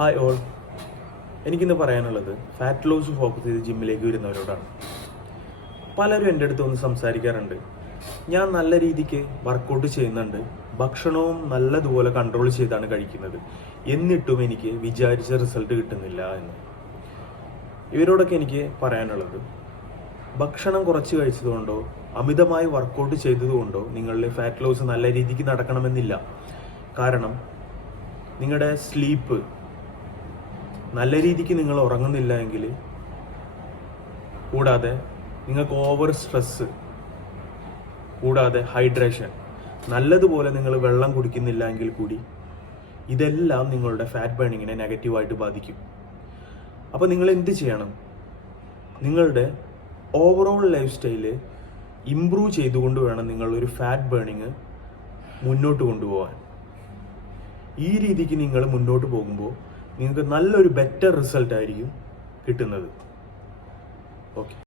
Hi all. എനിക്കിന്ന് പറയാനുള്ളത് fat loss focus ചെയ്ത് ജിമ്മിലേക്ക് വരുന്നവരോടാണ്. പലരും എൻ്റെ അടുത്ത് വന്ന് സംസാരിക്കാറുണ്ട്. ഞാൻ നല്ല രീതിക്ക് വർക്കൗട്ട് ചെയ്യുന്നുണ്ട്, ഭക്ഷണവും നല്ലതുപോലെ കൺട്രോൾ ചെയ്താണ് കഴിക്കുന്നത്, എന്നിട്ടും എനിക്ക് വിചാരിച്ച റിസൾട്ട് കിട്ടുന്നില്ല എന്ന്. ഇവരോടൊക്കെ എനിക്ക് പറയാനുള്ളത്, ഭക്ഷണം കുറച്ച് കഴിച്ചതുകൊണ്ടോ അമിതമായി വർക്കൗട്ട് ചെയ്തതുകൊണ്ടോ നിങ്ങളുടെ ഫാറ്റ് ലോസ് നല്ല രീതിക്ക് നടക്കണമെന്നില്ല. കാരണം നിങ്ങളുടെ സ്ലീപ്പ് നല്ല രീതിക്ക് നിങ്ങൾ ഉറങ്ങുന്നില്ല എങ്കിൽ, കൂടാതെ നിങ്ങൾക്ക് ഓവർ സ്ട്രെസ്, കൂടാതെ ഹൈഡ്രേഷൻ, നല്ലതുപോലെ നിങ്ങൾ വെള്ളം കുടിക്കുന്നില്ല എങ്കിൽ കൂടി ഇതെല്ലാം നിങ്ങളുടെ ഫാറ്റ് ബേണിങ്ങിനെ നെഗറ്റീവായിട്ട് ബാധിക്കും. അപ്പോൾ നിങ്ങൾ എന്ത് ചെയ്യണം? നിങ്ങളുടെ ഓവറോൾ ലൈഫ് സ്റ്റൈല് ഇംപ്രൂവ് ചെയ്തുകൊണ്ട് വേണം നിങ്ങളൊരു ഫാറ്റ് ബേണിങ് മുന്നോട്ട് കൊണ്ടുപോകാൻ. ഈ രീതിക്ക് നിങ്ങൾ മുന്നോട്ട് പോകുമ്പോൾ നിങ്ങൾക്ക് നല്ലൊരു ബെറ്റർ റിസൾട്ട് ആയിരിക്കും കിട്ടുന്നത്. ഓക്കെ.